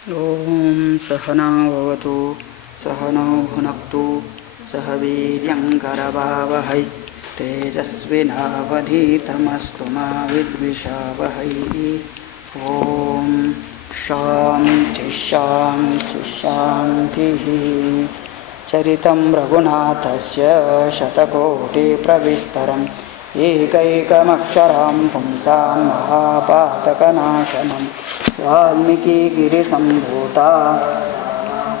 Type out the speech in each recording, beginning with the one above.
ओम सहना भवतु सहनौ भुनक्तु सह वीर्यङ्करवावहै तेजस्विनावधीतमस्तु मा विद्विषावहै। ओम शांति शांति शांतिः। चरितं रघुनाथस्य शतकोटिप्रविस्तरम् एकैकमक्षरं पुंसां महापातकनाशनं वाल्मीकिगिरिसम्भूता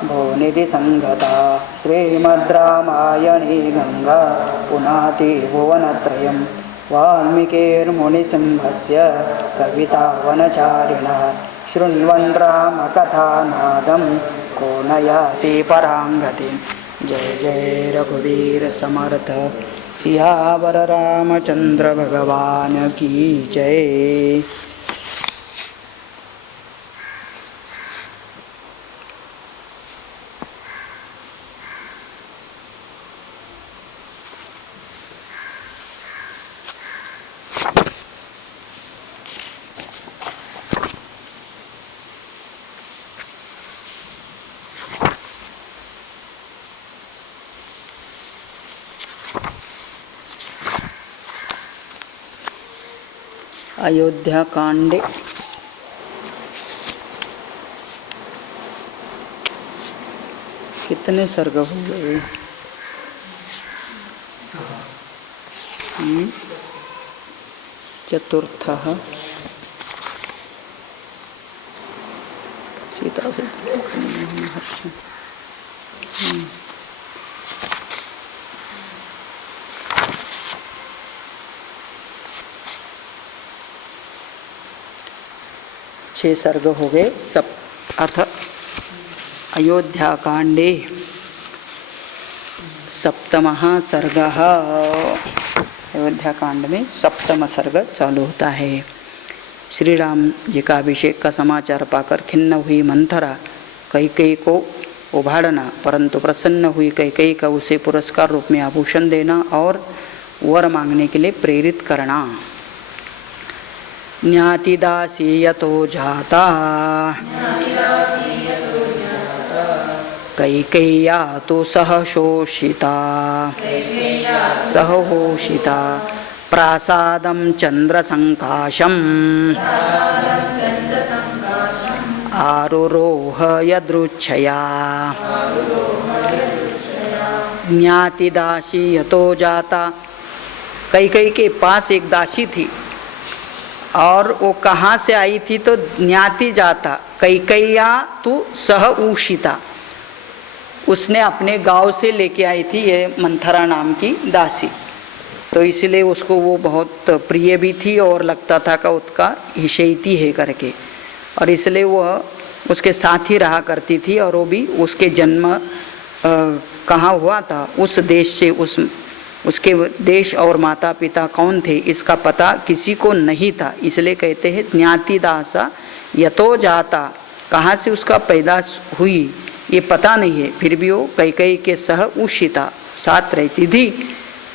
भुवनिधिसङ्गता श्रीमद्रामायणे गङ्गा पुनाति भुवनत्रयं वाल्मीकिर्मुनिसिंहस्य कवितावनचारिणः शृण्वन् रामकथानादं को न याति परां गतिं। जय जय रघुवीर समर्थ सियावर रामचंद्र भगवान की जय। अयोध्या कांडे कितने सर्ग हो गए? चतुर्थः सीता से हर्ष। 6 सर्ग हो गए। अथ अयोध्या कांडे सप्तमः सर्गः। अयोध्या कांड में सप्तम सर्ग चालू होता है। श्री राम जी का अभिषेक का समाचार पाकर खिन्न हुई मंथरा कैकेयी को उभाड़ना, परंतु प्रसन्न हुई कैकेयी का उसे पुरस्कार रूप में आभूषण देना और वर मांगने के लिए प्रेरित करना। ज्ञातिदासी यतो जाता कैकेय्या तो सहशोषिता प्रासादं चंद्रसंकाशम् आरुरोह यदृच्छया। ज्ञातिदासी यतो जाता, कैकेयी के पास एक दासी थी और वो कहाँ से आई थी तो ज्ञाति जाता। कैकेय्या तु सह उषिता, उसने अपने गांव से लेके आई थी ये मंथरा नाम की दासी। तो इसलिए उसको वो बहुत प्रिय भी थी और लगता था कि उसका हिशैती है करके, और इसलिए वह उसके साथ ही रहा करती थी। और वो भी उसके जन्म कहाँ हुआ था उस देश से, उसके देश और माता पिता कौन थे इसका पता किसी को नहीं था। इसलिए कहते हैं ज्ञातिदासा यतो जाता, कहाँ से उसका पैदाश हुई ये पता नहीं है, फिर भी वो कैकेयी के सह उषिता साथ रहती थी।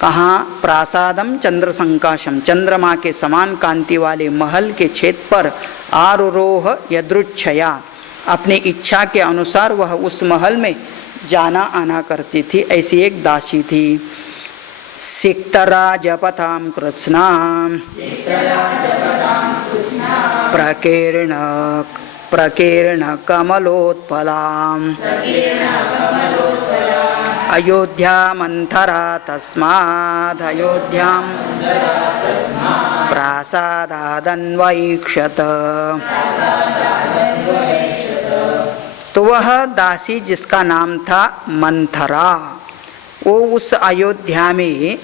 कहाँ? प्रासादम चंद्र संकाशम, चंद्रमा के समान कांति वाले महल के छेद पर आरोह यदृच्छया, अपनी इच्छा के अनुसार वह उस महल में जाना आना करती थी। ऐसी एक दासी थी। सिक्तराजपथां कृत्स्नां प्रकीर्ण कमलोत्पलाम् अयोध्या मंथरा तस्माद् अयोध्यां प्रासादादन्वैक्षत। तो वह दासी जिसका नाम था मंथरा, वो उस अयोध्या में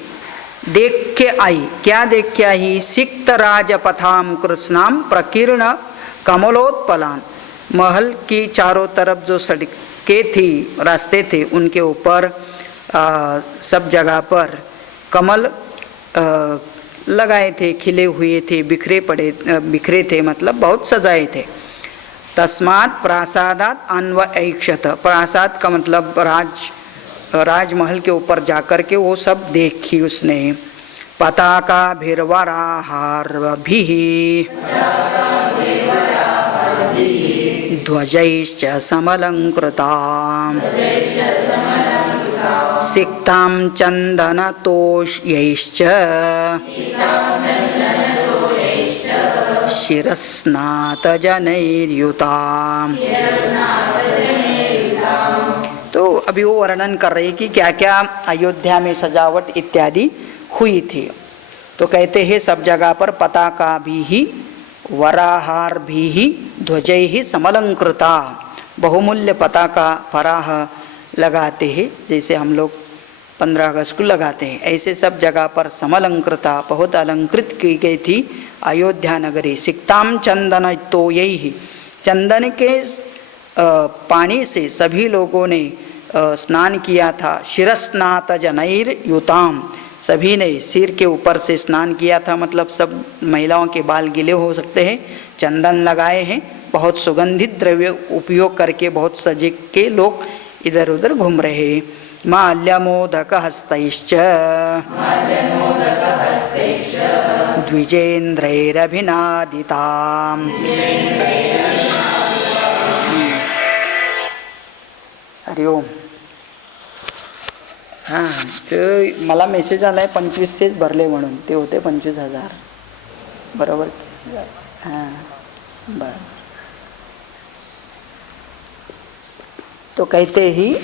देख के आई। क्या देख के आई? सिक्त राजपथाम कृष्णाम प्रकीर्ण कमलोत्पलान, महल की चारों तरफ जो सड़कें थी, रास्ते थे, उनके ऊपर सब जगह पर कमल लगाए थे, खिले हुए थे, बिखरे थे, मतलब बहुत सजाए थे। तस्मात् प्रासादात अन्वैक्षत, प्रासाद का मतलब राजमहल के ऊपर जाकर के वो सब देखी उसने। पताका भिर्वराहारभिः ध्वजैश्च समलङ्कृतां सिक्तां चन्दनतोयैश्च शिरस्नातजनैर्युताम्। तो अभी वो वर्णन कर रही कि क्या क्या अयोध्या में सजावट इत्यादि हुई थी। तो कहते हैं सब जगह पर पताका भी ही वराहार भी ही ध्वजै ही समलंकृता, बहुमूल्य पताका फराह लगाते हैं, जैसे हम लोग 15 अगस्त को लगाते हैं, ऐसे सब जगह पर समलंकृता बहुत अलंकृत की गई थी अयोध्या नगरी। सिक्ताम चंदन तो यही चंदन के पानी से सभी लोगों ने स्नान किया था। शिरस्नात जनैर युताम, सभी ने सिर के ऊपर से स्नान किया था, मतलब सब महिलाओं के बाल गीले हो सकते हैं, चंदन लगाए हैं, बहुत सुगंधित द्रव्य उपयोग करके बहुत सजे के लोग इधर उधर घूम रहे। माल्यमोदक हस्तैश्च द्विजेन्द्रैरभिनादिताम्। हरि ओम। हां, तो मला मेसेज आलाय 2500 भरले म्हणून, ते होते 25,000 बरोबर. हां बर. तो कहते ही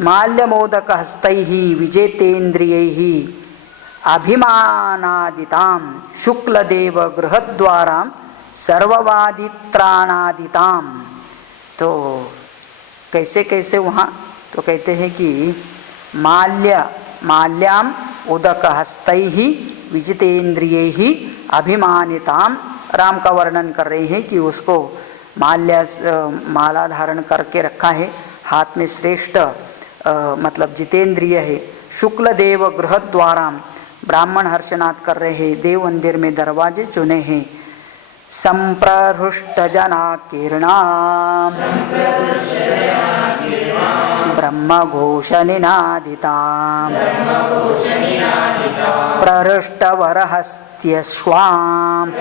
माल्यमोदक हस्तैः विजेतेन्द्रियैः अभिमानादितां शुक्लदेव गृहद्वारां सर्ववादित्राणादितां. तो कैसे कैसे वहाँ, तो कहते हैं कि माल्याम उदक हस्तैः विजितेन्द्रियैः अभिमानिताम, राम का वर्णन कर रही है कि उसको माला धारण करके रखा है, हाथ में श्रेष्ठ मतलब जितेंद्रिय है. शुक्ल देव गृह द्वारा ब्राह्मण हर्षनाथ कर रहे हैं, देव मंदिर में दरवाजे चुने हैं. संप्रहृष्ट जना कीर्णा ब्रह्म घोष निनादिता प्रहृष्ट वरहस्त्य स्वाम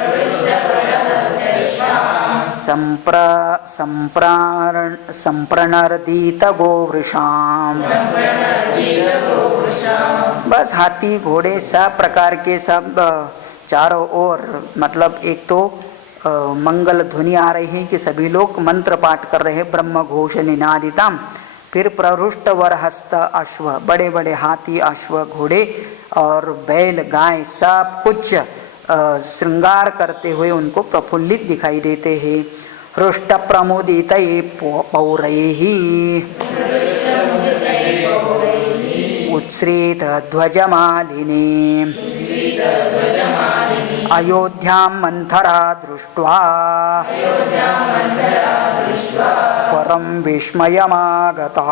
संप्रणर्दित गोवृषाम. बस हाथी घोड़े सब प्रकार के सब चारों ओर, मतलब एक तो मंगल ध्वनि आ रही है कि सभी लोग मंत्र पाठ कर रहे हैं, ब्रह्म घोष निनादिताम. फिर प्रहृष्ट वरहस्त अश्व, बड़े बड़े हाथी अश्व घोड़े और बैल गाय सब कुछ श्रृंगार करते हुए उनको प्रफुल्लित दिखाई देते हैं. हृष्ट प्रमुदित पौरैः उत्सृत ध्वजमालिनी अयोध्यां मंथरा दृष्ट्वा परम विस्मयमागता.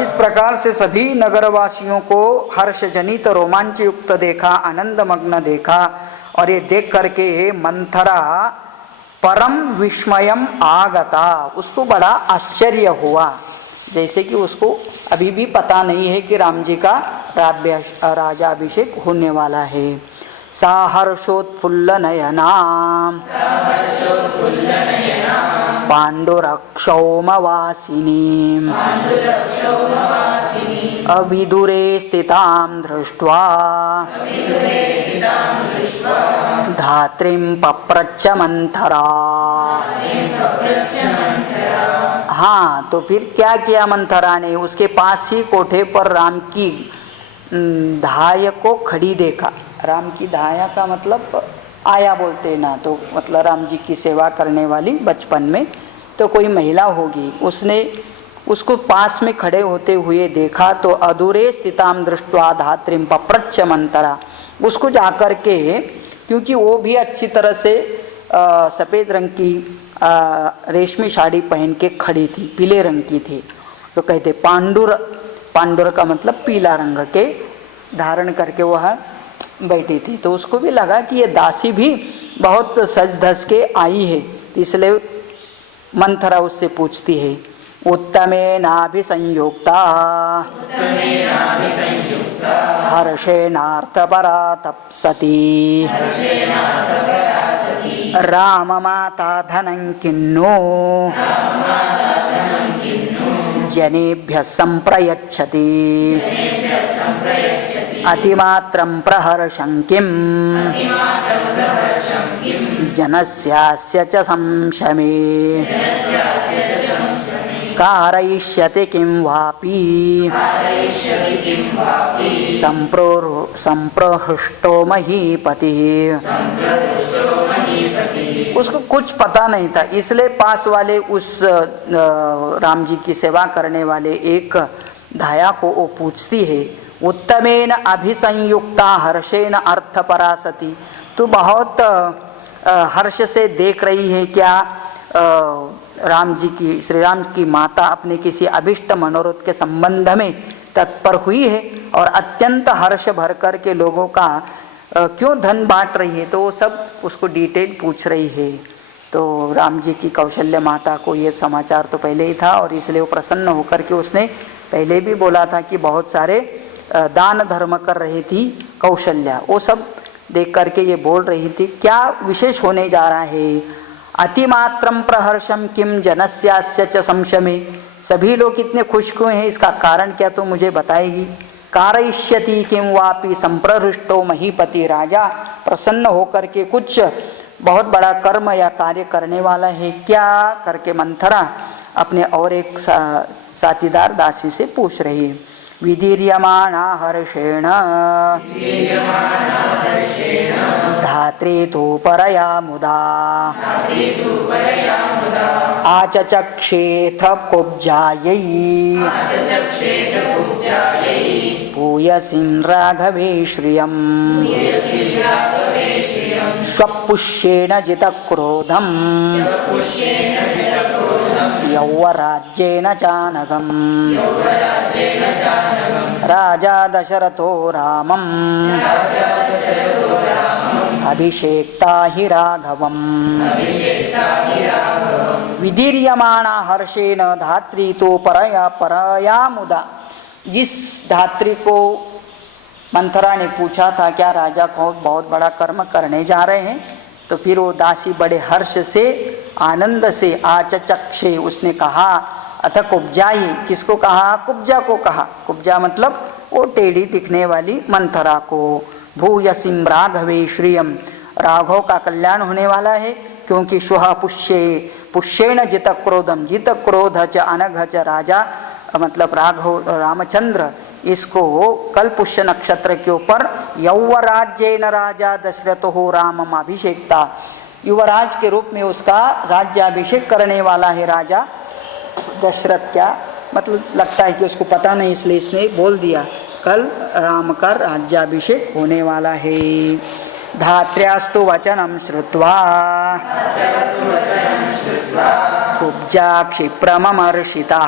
इस प्रकार से सभी नगरवासियों को हर्षजनित रोमांच युक्त देखा, आनंदमग्न देखा, और ये देख करके मंथरा परम विस्मयम आगता, उसको बड़ा आश्चर्य हुआ, जैसे कि उसको अभी भी पता नहीं है कि राम जी का राजाभिषेक होने वाला है. सा हर्षोत्फुल्ल नयना पाण्डुरक्षौमवासिनी अविदुरे स्थितां दृष्ट्वा धात्रीं पप्रच्छ मंथरा. हाँ, तो फिर क्या किया मंथरा ने, उसके पास ही कोठे पर राम की धाय को खड़ी देखा. राम की धाया का मतलब आया बोलते ना, तो मतलब राम जी की सेवा करने वाली बचपन में तो कोई महिला होगी, उसने उसको पास में खड़े होते हुए देखा. तो अधूरे स्थिताम दृष्ट्वा धात्रीं पप्रच्छ मंथरा, उसको जाकर के, क्योंकि वो भी अच्छी तरह से सफ़ेद रंग की रेशमी साड़ी पहन के खड़ी थी, पीले रंग की थी, तो कहते पांडुर का मतलब पीला रंग के धारण करके वह बैठी थी. तो उसको भी लगा कि ये दासी भी बहुत सज धज के आई है, इसलिए मंथरा उससे पूछती है, उत्तमेनाभिसंयुक्ता हर्षेणार्थपरा तप्सति राममाता धनं किन्नो जनेभ्यः संप्रयच्छति अतिमात्रं प्रहर्षं किं जनस्यास्य च संशमे कारयिष्यति किं वापि संप्रहृष्टो महीपतिः। उसको कुछ पता नहीं था, इसलिए पास वाले उस राम जी की सेवा करने वाले एक धाया को वो पूछती है, उत्तमेन अभिसंयुक्ता हर्षेण अर्थपरा सती, तो बहुत हर्ष से देख रही है क्या राम जी की, श्री राम की माता अपने किसी अभिष्ट मनोरथ के संबंध में तत्पर हुई है और अत्यंत हर्ष भर कर के लोगों का क्यों धन बांट रही है, तो वो सब उसको डिटेल पूछ रही है। तो राम जी की कौशल्य माता को ये समाचार तो पहले ही था और इसलिए वो प्रसन्न होकर के उसने पहले भी बोला था कि बहुत सारे दान धर्म कर रही थी कौशल्या, वो सब देख करके ये बोल रही थी क्या विशेष होने जा रहा है। अतिमात्रम प्रहर्षम किम जनस्यास्य च संशमे, सभी लोग इतने खुश क्यों हैं, इसका कारण क्या तो मुझे बताएगी। कारयिष्यति किम वापि संप्रहृष्टो महीपति, राजा प्रसन्न होकर के कुछ बहुत बड़ा कर्म या कार्य करने वाला है क्या करके मंथरा अपने और एक साथीदार दासी से पूछ रही है। विदीर्यमाणा हर्षेण धात्री तु परया मुदा आचचक्षेथ कुब्जायै भूयसीं राघवे श्रियम् स्वपुष्येण जितक्रोधम् यौवराज्येन चानघम् राजा दशरथो रामम् अभिषेक्ता हि राघवम्। विदीर्यमाणा हर्षेण धात्री तो परया मुदा, जिस धात्री को मंथरा ने पूछा था क्या राजा को बहुत बड़ा कर्म करने जा रहे हैं, तो फिर वो दासी बड़े हर्ष से आनंद से आचचक्षे उसने कहा, अथ कुब्जाई, किसको कहा, कुब्जा को कहा। कुब्जा मतलब वो टेढ़ी दिखने वाली मंथरा को। भूयसीं राघवे श्रियम, राघव का कल्याण होने वाला है क्योंकि श्वः पुष्येण जित क्रोधम, जित क्रोध च अनघ च, राजा मतलब राघव रामचंद्र, इसको कल पुष्य नक्षत्र के ऊपर यौवराज्येन राजा दशरथ हो रामम अभिषेक्ता, युवराज के रूप में उसका राज्याभिषेक करने वाला है राजा दशरथ। क्या मतलब लगता है कि उसको पता नहीं, इसलिए इसने बोल दिया कल राम का राज्याभिषेक होने वाला है। धात्र्यास्तु वचनम श्रुत्वा कुब्जा क्षिप्रमर्षितः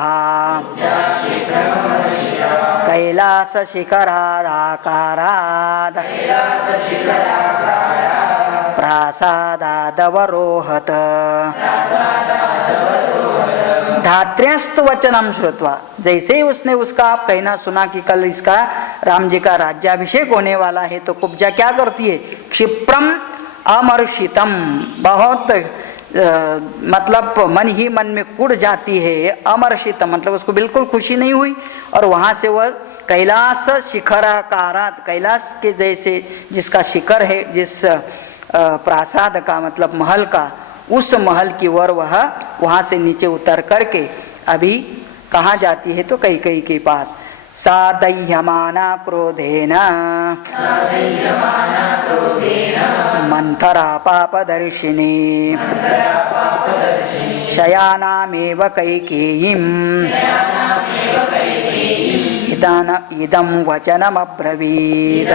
कैलास शिखरादाकारात् प्रासादादवरोहत। धात्र्यस्तु वचनम श्रुत्वा, जैसे ही उसने उसका कहना सुना कि कल इसका राम जी का राज्याभिषेक होने वाला है, तो कुब्जा क्या करती है, क्षिप्रम अमर्षितम, बहुत मतलब मन ही मन में कुड़ जाती है। अमर्षित मतलब उसको बिल्कुल खुशी नहीं हुई और वहां से वह कैलास शिखराकारात, कैलास के जैसे जिसका शिखर है, जिस प्रासाद का मतलब महल का, उस महल की ओर वह वहां से नीचे उतर करके अभी कहाँ जाती है, तो कैकेयी के पास। सा दह्यमाना क्रोधेन मंथरा पापदर्शिनी शयानामेव कैकेयीं इदं वचनमब्रवीत्।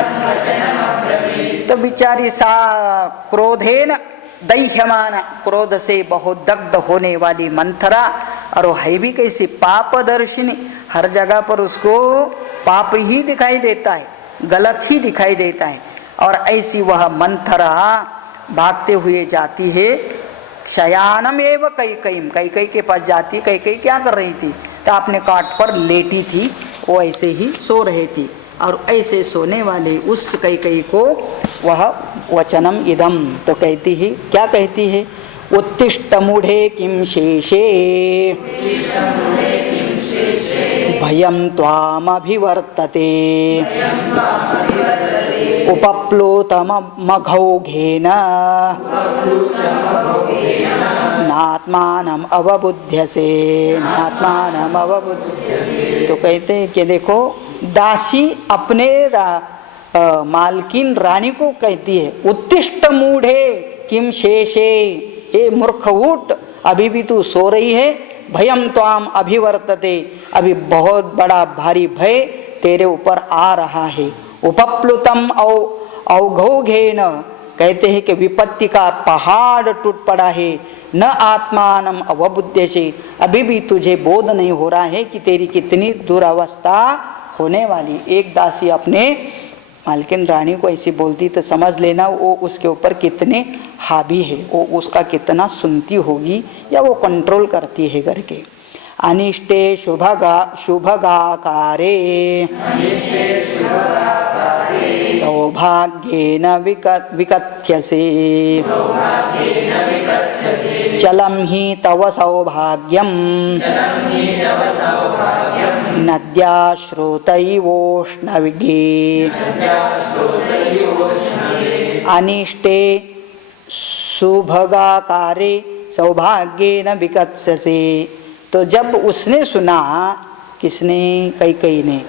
तो बिचारी सा क्रोधेन दह्यमाना, क्रोध से बहुत दग्ध होने वाली मंथरा, और वो है भी कैसी, पापदर्शिनी, हर जगह पर उसको पाप ही दिखाई देता है, गलत ही दिखाई देता है, और ऐसी वह मंथरा भागते हुए जाती है। शयानम एव कैकेयीं, कैकेयी के पास जाती। कैकेयी क्या कर रही थी, तो अपने काट पर लेटी थी, वो ऐसे ही सो रही थी। और ऐसे सोने वाले उस कैकेयी को वह वचनम इदम, तो कहती है, क्या कहती है, उत्तिष्ठ मूढ़े किम शेषे भयं त्वामभिवर्तते उपप्लुतमघौघेन नात्मानम अवबुध्यसे, नात्मानम अवबुध्यसे। तो कहते हैं कि देखो, दासी अपने मालकिन रानी को कहती है, उत्तिष्ठ मूढ़े किम शेषे, हे मूर्ख उठ, अभी भी तू सो रही है, भयम त्वाम अभिवर्तते, अभी बहुत बड़ा भारी भय तेरे ऊपर आ रहा है। उपप्लुतम अवघौघेन, कहते हैं कि विपत्ति का पहाड़ टूट पड़ा है, न आत्मानम अवबुध्यसे, अभी भी तुझे बोध नहीं हो रहा है कि तेरी कितनी दुरावस्था होने वाली। एक दासी अपने मालकिन रानी को ऐसी बोलती तो समझ लेना वो उसके ऊपर कितने हावी है, वो उसका कितना सुनती होगी या वो कंट्रोल करती है करके। अनिष्टे शुभगाकारे सौभाग्येन विकथ्यसे चलं हि तव सौभाग्यं नद्याश्रुतैवोष्णविगे। अनिष्टे शुभगाकारे सौभाग्येन विकथ्यसे, तो जब उसने सुना, किसने, कैकेयी ने,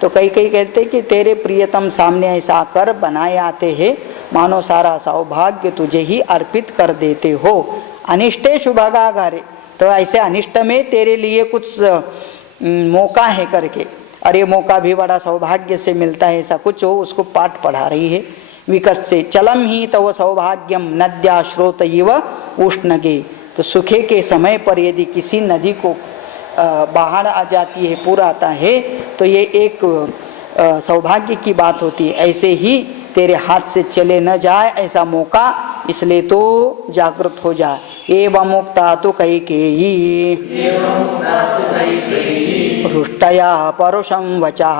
तो कैकेयी कहते कि तेरे प्रियतम सामने ऐसा कर बनाए आते हैं मानो सारा सौभाग्य तुझे ही अर्पित कर देते हो। अनिष्टे शुभगाकारे, तो ऐसे अनिष्ट में तेरे लिए कुछ मौका है करके, अरे मौका भी बड़ा सौभाग्य से मिलता है, ऐसा कुछ हो, उसको पाठ पढ़ा रही है। विकट से चलम ही तव सौभाग्यम नद्या श्रोत इव उष्णगे, तो सूखे के समय पर यदि किसी नदी को बाहर आ जाती है, पूर आता है, तो ये एक सौभाग्य की बात होती है। ऐसे ही तेरे हाथ से चले न जाए ऐसा मौका, इसलिए तो जागृत हो जा। एवं मुक्ता तो कैकेयी हृष्टया परुषं वचः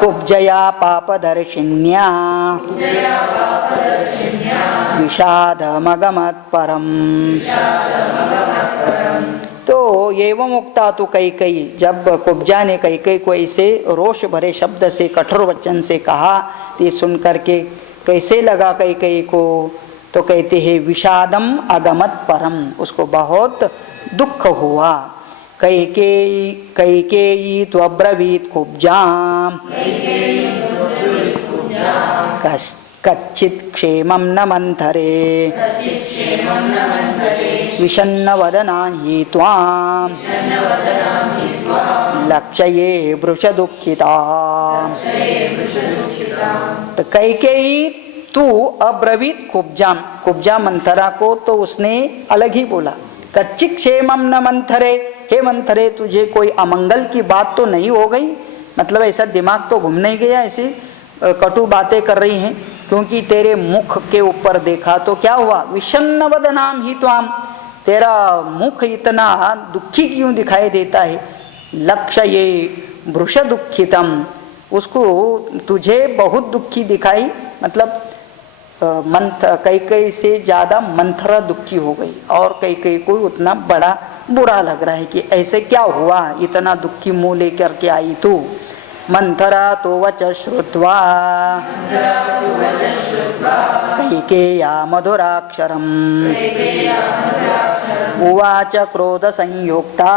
कुब्जया पापदर्शिन्या विषादमगमत्परम्। तो एवं मुक्ता तो कैकेयी, जब कुब्जा ने कैकेयी को ऐसे रोष भरे शब्द से, कठोर वचन से कहा, ये सुन करके कैसे लगा कैकेयी को, तो कहते हैं विषादम अगमत परम, उसको बहुत दुख हुआ। कैकेयी त्वब्रवीत कुब्जाम कच्चित् क्षेमं न मंथरे विषन्नवदना हि त्वां लक्ष्ये वृषदुःखिता। तो कैकेयी तू अब्रवीत कुब्जाम, कुब्जा मंथरा को तो उसने अलग ही बोला, कच्चित् क्षेमं न मंथरे, हे मंथरे तुझे कोई अमंगल की बात तो नहीं हो गई, मतलब ऐसा दिमाग तो घूम नहीं गया, ऐसी कटु बातें कर रही हैं, क्योंकि तेरे मुख के ऊपर देखा तो क्या हुआ, विषन्न वदनाम ही त्वाम, तेरा मुख इतना दुखी क्यों दिखाई देता है। लक्ष्य ये वृष दुखितम, उसको तुझे बहुत दुखी दिखाई, मतलब कैकेयी से ज़्यादा मंथरा दुखी हो गई, और कैकेयी को उतना बड़ा बुरा लग रहा है कि ऐसे क्या हुआ, इतना दुखी मुँह लेकर के आई तू। मंथरा तो वच श्रुत्वा कैकेय्या मधुराक्षरम् उवाच क्रोध संयुक्ता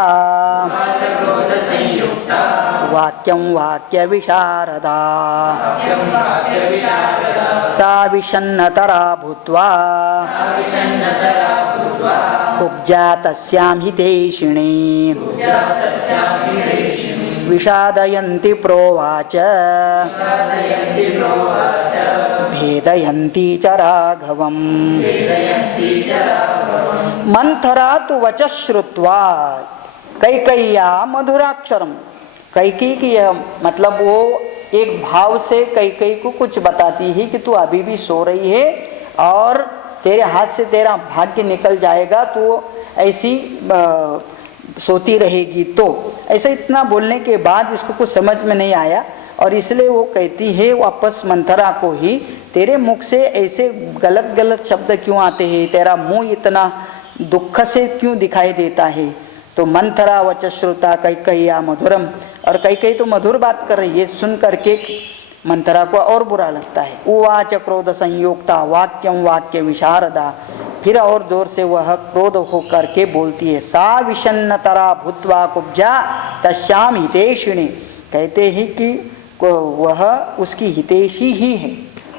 वाक्यं वाक्य विशारदा सा विषन्नतरा भूत्वा कुब्जा तस्यां हितैषिणी विषादयन्ति प्रोवाच भेदयन्ति च राघवम्। मंथरा तु वच श्रुत्वा कैकेय्या मधुराक्षरम, कैकेयी की मतलब वो एक भाव से कैकेयी को कुछ बताती है कि तू अभी भी सो रही है और तेरे हाथ से तेरा भाग्य निकल जाएगा, तो ऐसी सोती रहेगी। तो ऐसा इतना बोलने के बाद इसको कुछ समझ में नहीं आया, और इसलिए वो कहती है वापस मंथरा को ही, तेरे मुख से ऐसे गलत गलत शब्द क्यों आते हैं, तेरा मुंह इतना दुख से क्यों दिखाई देता है। तो मंथरा वच श्रुता कैकेय्या मधुरम, और कैकेयी तो मधुर बात कर रही है, सुन करके मंथरा को और बुरा लगता है। उवाच क्रोध संयुक्ता वाक्यम वाक्य विशारदा, फिर और जोर से वह क्रोध होकर के बोलती है। सा विषन्नतरा भूत्वा कुब्जा तस्याम हितेशिणी, कहते हैं कि वह उसकी हितेशी ही है।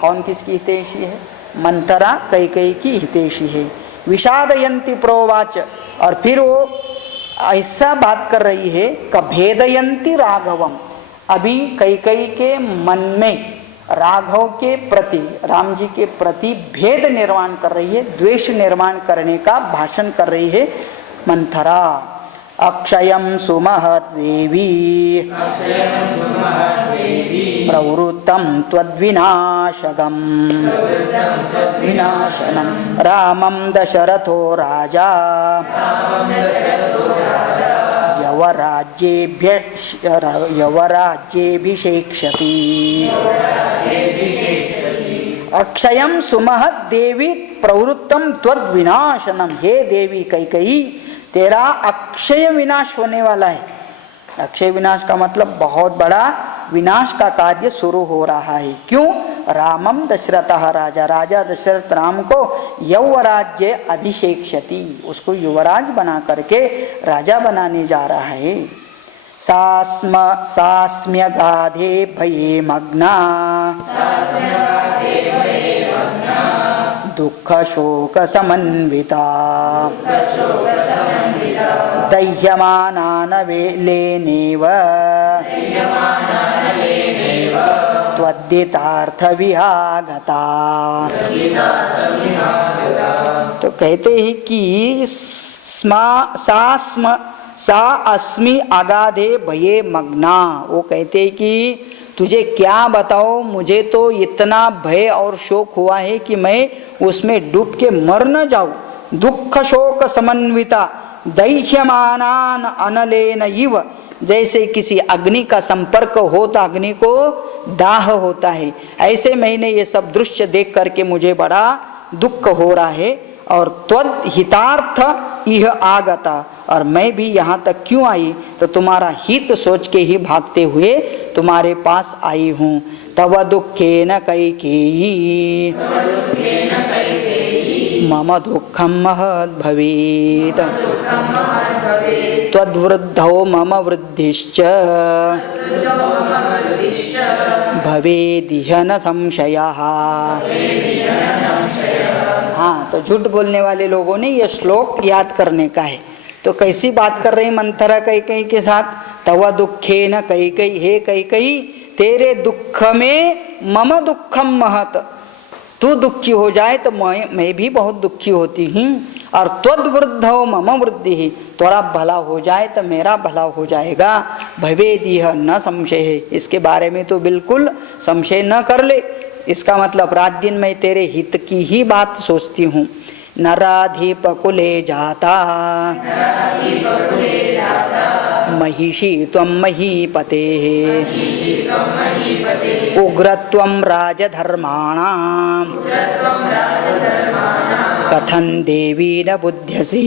कौन किसकी हितेशी है? मंथरा कैकेयी की हितेशी है। विषादयंती प्रोवाच, और फिर वो ऐसा बात कर रही है, कभेदयंती राघवम, अभी कैकेयी के मन में राघव के प्रति, राम जी के प्रति भेद निर्माण कर रही है, द्वेष निर्माण करने का भाषण कर रही है मंथरा। अक्षयम सुमहद्देवी प्रवृत्तम त्वद्विनाशगम विनाशनम रामं दशरथो राजा यवराज्येभिषेक्षति। अक्षयम सुमहत देवी प्रवृत्तम त्वद्विनाशनम, हे देवी कैकेयी तेरा अक्षय विनाश होने वाला है। अक्षय विनाश का मतलब बहुत बड़ा विनाश का कार्य शुरू हो रहा है। क्यों? रामम दशरथः राजा, राजा दशरथ राम को यौवराज्य अभिषेक्षति, उसको युवराज बना करके राजा बनाने जा रहा है। सास्म्य गाधे भये मग्ना दुख शोक समन्विता दह्यमाना लेनेव त्वद्दितार्थ विहागता। तो कहते हैं कि सा अस्मि अगाधे भये मग्ना, वो कहते हैं कि तुझे क्या बताओ, मुझे तो इतना भय और शोक हुआ है कि मैं उसमें डूब के मर न जाऊं। दुख शोक समन्विता दह्यमानान अनलेन इव, जैसे किसी अग्नि का संपर्क हो तो अग्नि को दाह होता है, ऐसे मैंने ये सब दृश्य देख करके मुझे बड़ा दुख हो रहा है। और त्वद हितार्थ इह आगता, और मैं भी यहाँ तक क्यों आई, तो तुम्हारा हित सोच के ही भागते हुए तुम्हारे पास आई हूँ। तव दुखेन कैकेयी मम दुःखं महद् भवेत् त्वद्वृद्धौ मम वृद्धिश्च भवेदिह न संशयः। हाँ, तो झूठ बोलने वाले लोगों ने यह श्लोक याद करने का है। तो कैसी बात कर रही मंथरा कैकेयी के साथ? तव दुखेन कैकेयी, हे कैकेयी तेरे दुख में मम दुःखम महत्, तू दुखी हो जाए तो मैं भी बहुत दुखी होती हूँ। और त्वद्वृद्धौ मम वृद्धि, तोरा भला हो जाए तो मेरा भला हो जाएगा। भवेदिह न संशय, इसके बारे में तो बिल्कुल संशय न कर ले। इसका मतलब रात दिन मैं तेरे हित की ही बात सोचती हूँ। नराधिपकुले जाता महिषी त्वं महीपते उग्रत्वं राजधर्माणां कथं देवी न बुध्यसे।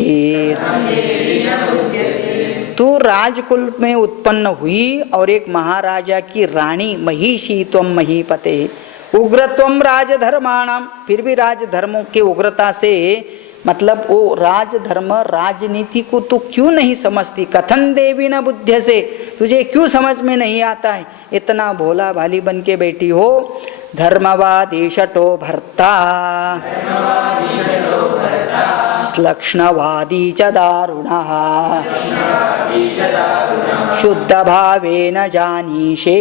तू राजकुल में उत्पन्न हुई और एक महाराजा की रानी महिषी त्वं महीपते, उग्रत्वम राजधर्माणाम, फिर भी राजधर्मों के उग्रता से, मतलब वो राजधर्म राजनीति को तो क्यों नहीं समझती। कथन देवी न बुद्ध से, तुझे क्यों समझ में नहीं आता है, इतना भोला भाली बन के बैठी हो। धर्मवादी शटो भर्ता श्लक्ष्णवादी च दारुणः शुद्ध भावेन जानीषे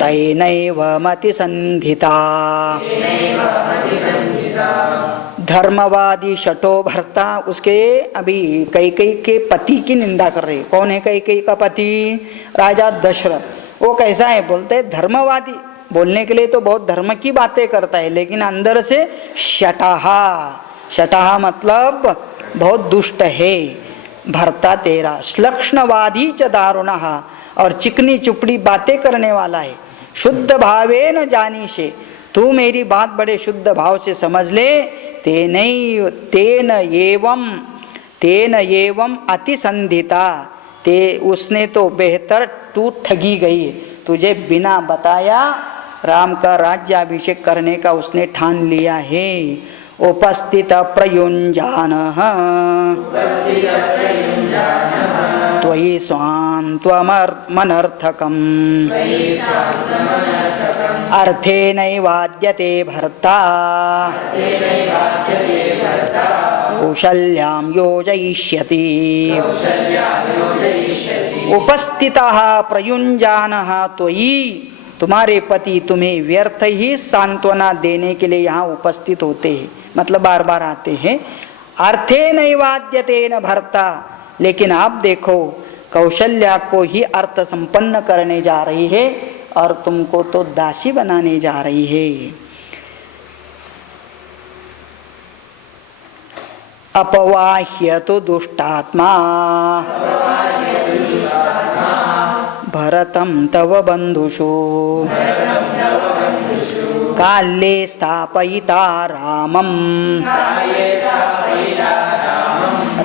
तैनैव मति संधिता। धर्मवादी शटो भर्ता, उसके अभी कैकेयी के पति की निंदा कर रहे। कौन है कैकेयी का पति? राजा दशरथ। वो कैसा है? बोलते हैं धर्मवादी, बोलने के लिए तो बहुत धर्म की बातें करता है, लेकिन अंदर से शटाहा, शटाहा मतलब बहुत दुष्ट है। भरता तेरा श्लक्ष्णवादी च दारुणः, और चिकनी चुपड़ी बातें करने वाला है। शुद्ध भावे न जानी से, तू मेरी बात बड़े शुद्ध भाव से समझ ले। तेन एवं अतिसंधिता, ते उसने तो बेहतर तू ठगी गई, तुझे बिना बताया राम का राज्याभिषेक करने का उसने ठान लिया है। उपस्थित प्रयुञ्जानः त्वयि स्वान्त्वमनर्थकम् अर्थेनैवाद्यते भर्ता कौशल्यां योजयिष्यति। उपस्थितः प्रयुञ्जानः त्वयि, तुम्हारे पति तुम्हें व्यर्थ ही सांत्वना देने के लिए यहाँ उपस्थित होते हैं, मतलब बार बार आते हैं। अर्थे नैवाद्यते न भर्ता, लेकिन आप देखो कौशल्या को ही अर्थ संपन्न करने जा रही है और तुमको तो दासी बनाने जा रही है। अपवाह्य तो दुष्टात्मा भरतं तव बंधुषु काले स्थापयिता रामं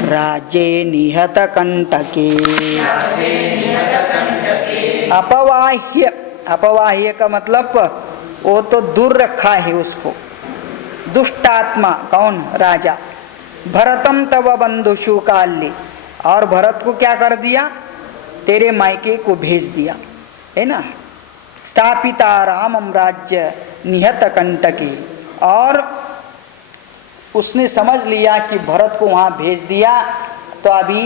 राज्ये निहत कंटके। अपवाह्य, अपवाह्य का मतलब वो तो दूर रखा है उसको। दुष्टात्मा कौन? राजा। भरतम तव बंधुषु काल्ये, और भरत को क्या कर दिया? तेरे मायके को भेज दिया, है ना। स्थापिता रामम राज्य निहत कंटके, और उसने समझ लिया कि भरत को वहाँ भेज दिया तो अभी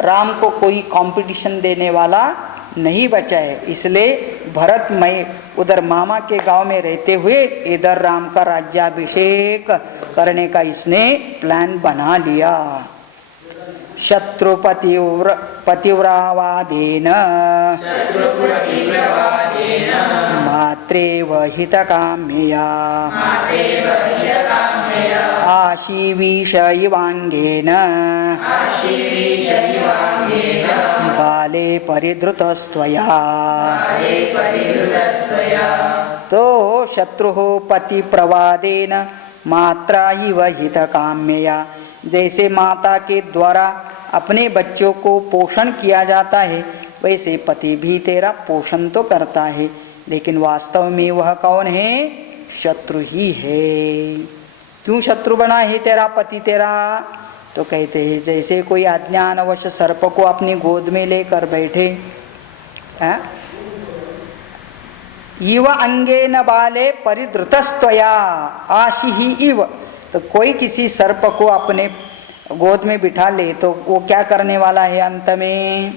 राम को कोई कंपटीशन देने वाला नहीं बचा है, इसलिए भरत मैं उधर मामा के गांव में रहते हुए इधर राम का राज्याभिषेक करने का इसने प्लान बना लिया। पतिव्रावादेन मात्रेव हितकाम्यया आशीविषयिवाङ्गेन बाले परिधृतस्त्वया। तो शत्रु पति प्रवादेन मात्रा इव हितकाम्यया, जैसे माता के द्वारा अपने बच्चों को पोषण किया जाता है वैसे पति भी तेरा पोषण तो करता है, लेकिन वास्तव में वह कौन है? शत्रु ही है। क्यों शत्रु बना है तेरा पति तेरा? तो कहते हैं जैसे कोई अज्ञानवश सर्प को अपनी गोद में लेकर बैठे, इव अंगेन बाले परिधृतस्त्वया आशिहि इव, तो कोई किसी सर्प को अपने गोद में बिठा ले तो वो क्या करने वाला है? अंत में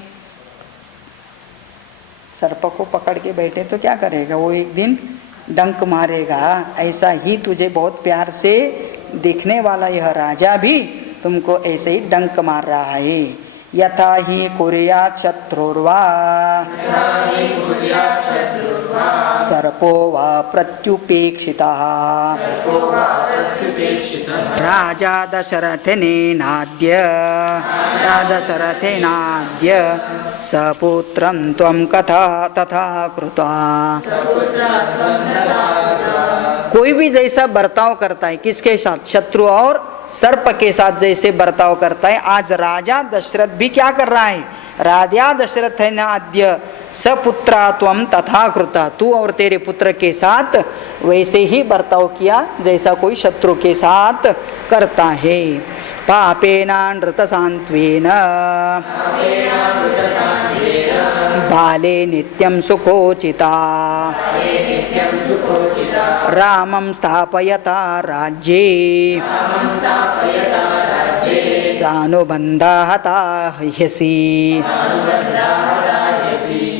सर्प को पकड़ के बैठे तो क्या करेगा? वो एक दिन डंक मारेगा। ऐसा ही तुझे बहुत प्यार से दिखने वाला यह राजा भी तुमको ऐसे ही डंक मार रहा है। यथा ही कुर्यात् शत्रुर्वा सर्पो वा प्रत्युपेक्षितः राजा दशरथेनाद्य सपुत्रं त्वं कथा तथा कृत्वा। कोई भी जैसा बर्ताव करता है किसके साथ? शत्रु और सर्प के साथ जैसे बर्ताव करता है, आज राजा दशरथ भी क्या कर रहा है? राजा दशरथ है ना आद्य सपुत्रा त्वं तथा कृता, तू और तेरे पुत्र के साथ वैसे ही बर्ताव किया जैसा कोई शत्रु के साथ करता है। पापेना नृतसान्त्वेन बाले नित्यं सुखोचिता रामं स्थापयता राज्ये सानुबंधा हता ह्यसि।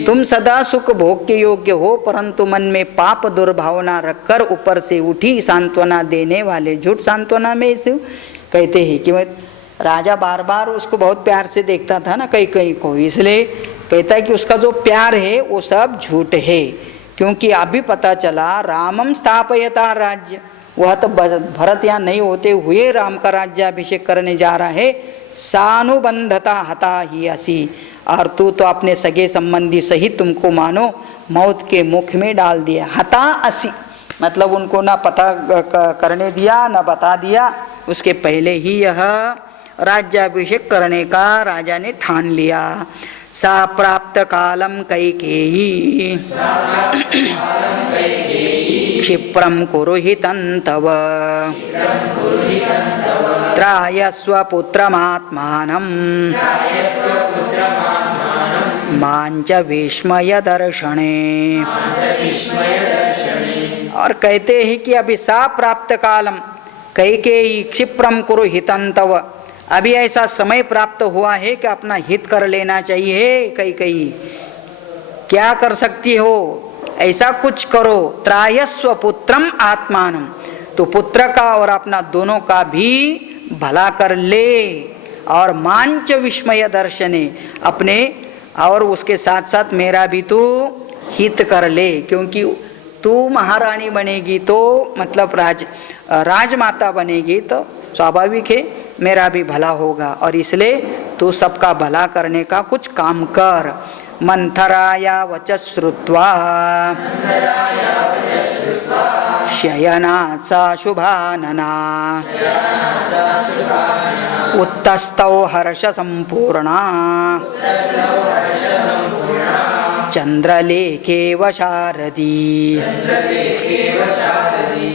तुम सदा सुख भोग के योग्य हो, परंतु मन में पाप दुर्भावना रखकर ऊपर से उठी सांत्वना देने वाले झूठ सांत्वना में से कहते हैं कि राजा बार बार उसको बहुत प्यार से देखता था ना कई कई को, इसलिए कहता है कि उसका जो प्यार है वो सब झूठ है, क्योंकि अभी पता चला रामम स्थापयता राज्य, वह तो भरत यहाँ नहीं होते हुए राम का राज्याभिषेक करने जा रहा है। सानुबंधता हता ही असी, और तू तो अपने सगे संबंधी सहित तुमको मानो मौत के मुख में डाल दिया। हता असी मतलब उनको ना पता करने दिया न बता दिया, उसके पहले ही यह राज्याभिषेक करने का राजा ने ठान लिया। सा प्राप्त कालम कैकेयी क्षिप्रम कुरुहितं तव त्रायस्व पुत्रमात्मानं मांच विस्मय दर्शने। और कहते हैं कि अभी सा प्राप्त कालम कैकेयी क्षिप्रम कुरुहितं तव, अभी ऐसा समय प्राप्त हुआ है कि अपना हित कर लेना चाहिए। कैकेयी क्या कर सकती हो, ऐसा कुछ करो। त्रायस्व पुत्रम आत्मानम, तो पुत्र का और अपना दोनों का भी भला कर ले। और मांच विस्मय दर्शने, अपने और उसके साथ साथ मेरा भी तू हित कर ले, क्योंकि तू महारानी बनेगी तो मतलब राजमाता बनेगी तो स्वाभाविक है मेरा भी भला होगा, और इसलिए तू सबका भला करने का कुछ काम कर। मंथराया वचः श्रुत्वा शयनात् सा शुभानना उत्तस्तौ हर्ष संपूर्णा चंद्रलेखेव शारदी।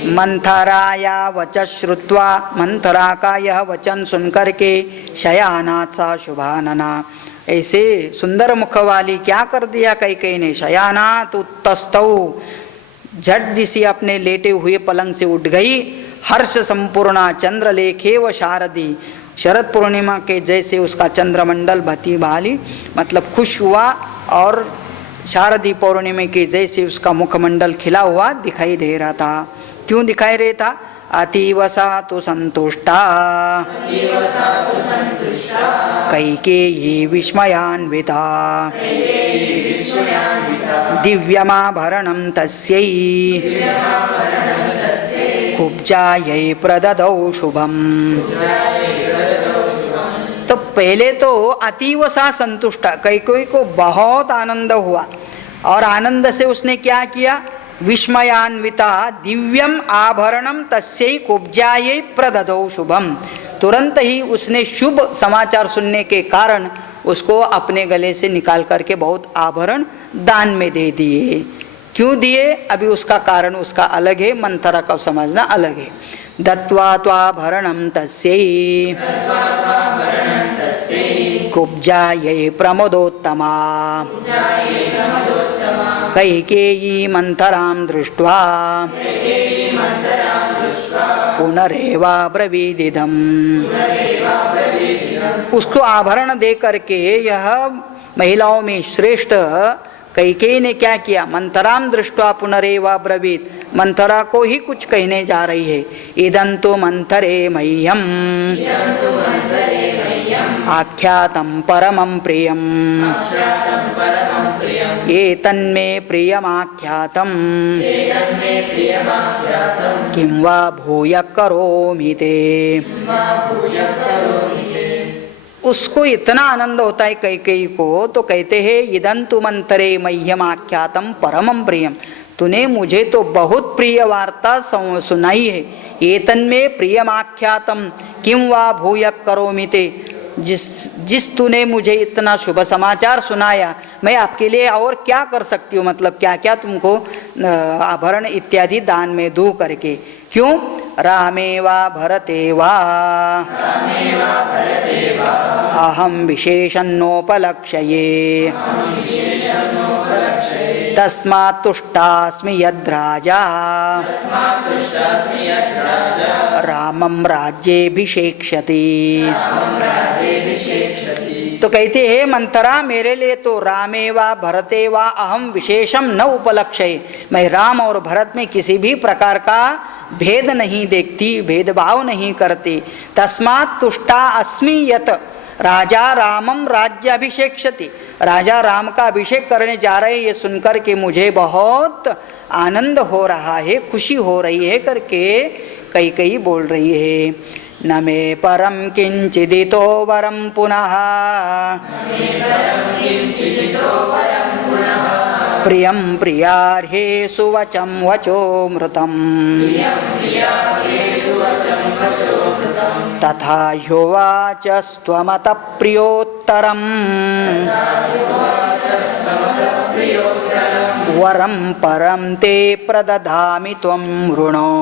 मंथराया वचः श्रुत्वा, मंथरा का यह वचन सुनकर के शयानात् सा शुभानना, ऐसे सुंदर मुख वाली क्या कर दिया कैकेयी ने। शयानात् उत्तस्तौ, झट जिसी अपने लेटे हुए पलंग से उठ गई। हर्ष संपूर्णा चंद्रलेखेव शारदी, शरद पूर्णिमा के जैसे उसका चंद्रमंडल भती भाली मतलब खुश हुआ, और शारदी पौर्णिमा के जैसे उसका मुखमंडल खिला हुआ दिखाई दे रहा था। क्यों दिखाई रहा था? अतीव सा तो संतुष्टा कैकेयी विस्मयान्विता दिव्यमाभरणं तस्यै कुब्जायै प्रददौ शुभम। तो पहले तो अतीव सा संतुष्टा, कैकेयी को बहुत आनंद हुआ, और आनंद से उसने क्या किया? विस्मयान्विता दिव्यम आभरणम तस्यै कुब्जायै प्रददौ शुभम, तुरंत ही उसने शुभ समाचार सुनने के कारण उसको अपने गले से निकाल करके बहुत आभरण दान में दे दिए। क्यों दिए? अभी उसका कारण उसका अलग है, मंथरा का समझना अलग है। दत्वा त्वाभरणं तस्यै कुब्जायै प्रमोदोत्तमा कैकेयी मंथरां दृष्ट्वा पुनरेवाब्रवीदिदम्। उसको आभरण दे करके यह महिलाओं में श्रेष्ठ कैकेयी ने क्या किया? मंथरां दृष्ट्वा पुनरेवाब्रवीत्, मंथरा को ही कुछ कहने जा रही है। इदं तु मंथरे मह्यम आख्यातं परमं प्रियं एतन्मे प्रियमाख्यातं किं वा भूय करोमि ते। उसको इतना आनंद होता है कैकेयी को, तो कहते हैं इदं तु मंथरे मह्यम आख्यातं परमं प्रियम, तूने मुझे तो बहुत प्रिय वार्ता सुनाई है। एतन्मे प्रियमाख्यातम किं वा भूय करोमि ते, जिस तूने मुझे इतना शुभ समाचार सुनाया, मैं आपके लिए और क्या कर सकती हूँ, मतलब क्या क्या तुमको आभरण इत्यादि दान में दूँ करके। क्यों? रामे वा भरते वा अहम विशेषन्नोपलक्ष्ये तस्मात् तुष्टास्मि यद्राजा रामं राज्येभिषेक्ष्यति। तो कहते हैं मंथरा, मेरे लिए तो रामे वा भरते वा अहम विशेषम न उपलक्ष्ये, मैं राम और भरत में किसी भी प्रकार का भेद नहीं देखती, भेदभाव नहीं करती। तस्मात् तुष्टा अस्मि यत राजा रामम राज्याभिषेक्ष्यति, राजा राम का अभिषेक करने जा रहे, ये सुनकर के मुझे बहुत आनंद हो रहा है, खुशी हो रही है करके कई बोल रही है, न मे परम किंचिदितो वरम पुनः प्रियं प्रियार्हे सुवचं वचोमृतं तथा ह्युवाचस्त्वमत प्रियोत्तरम् वरं परं ते प्रददामि त्वं वृणो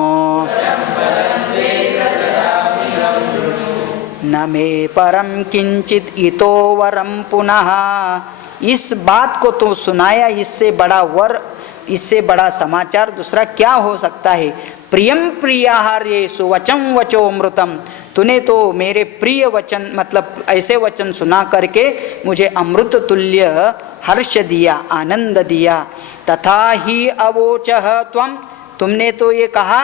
न मे परम किंचित इतो वरम पुनः। इस बात को तो सुनाया, इससे बड़ा वर, इससे बड़ा समाचार दूसरा क्या हो सकता है। प्रियम प्रियाहार्ये सुवचम वचोमृतम, तूने तो मेरे प्रिय वचन मतलब ऐसे वचन सुना करके मुझे अमृत तुल्य हर्ष दिया, आनंद दिया। तथा ही अवोचः त्वम, तुमने तो ये कहा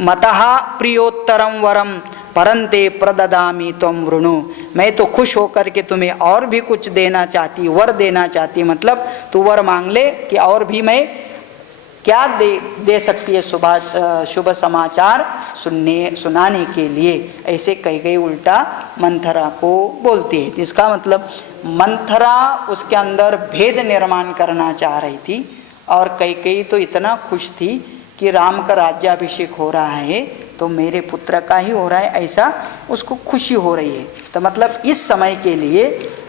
मतः प्रियोत्तरम वरम परंते प्रददामि त्वं वृणु, मैं तो खुश होकर के तुम्हें और भी कुछ देना चाहती, वर देना चाहती, मतलब तू वर मांग ले कि और भी मैं क्या दे सकती है शुभ समाचार सुनाने के लिए। ऐसे कई उल्टा मंथरा को बोलती है। इसका मतलब मंथरा उसके अंदर भेद निर्माण करना चाह रही थी और कई तो इतना खुश थी कि राम का राज्याभिषेक हो रहा है तो मेरे पुत्र का ही हो रहा है, ऐसा उसको खुशी हो रही है। तो मतलब इस समय के लिए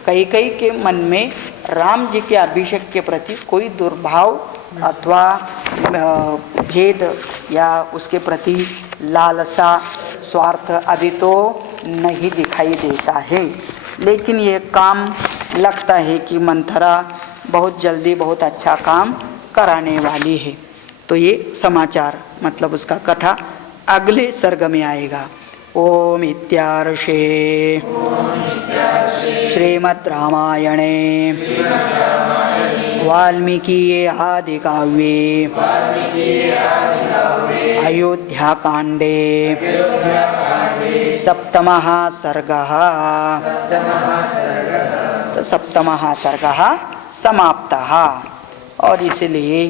कई के मन में राम जी के अभिषेक के प्रति कोई दुर्भाव अथवा भेद या उसके प्रति लालसा स्वार्थ अभी तो नहीं दिखाई देता है। लेकिन ये काम लगता है कि मंथरा बहुत जल्दी बहुत अच्छा काम कराने वाली है। तो ये समाचार मतलब उसका कथा अगले सर्ग में आएगा। ओम इत्यार्षे श्रीमद् रामायणे वाल्मीकिये आदि काव्ये अयोध्याकाण्डे सप्तमः सर्गः सप्तमः सर्गः समाप्तः। और इसलिए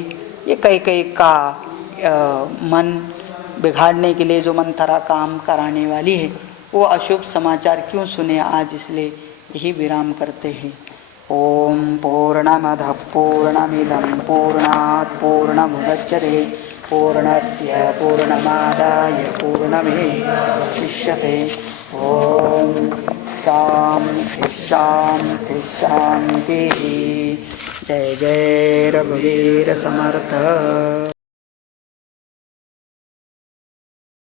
ये कई का मन बिगाड़ने के लिए जो मंथरा काम कराने वाली है वो अशुभ समाचार क्यों सुने आज, इसलिए यही विराम करते हैं। ओम पूर्णमदः पूर्णमिदं पूर्णात् पूर्णमुदच्यते पूर्णस्य पूर्णमादाय पूर्णमेवावशिष्यते। ओम शांति शांति शांति। जय जय रघुवीर समर्थ।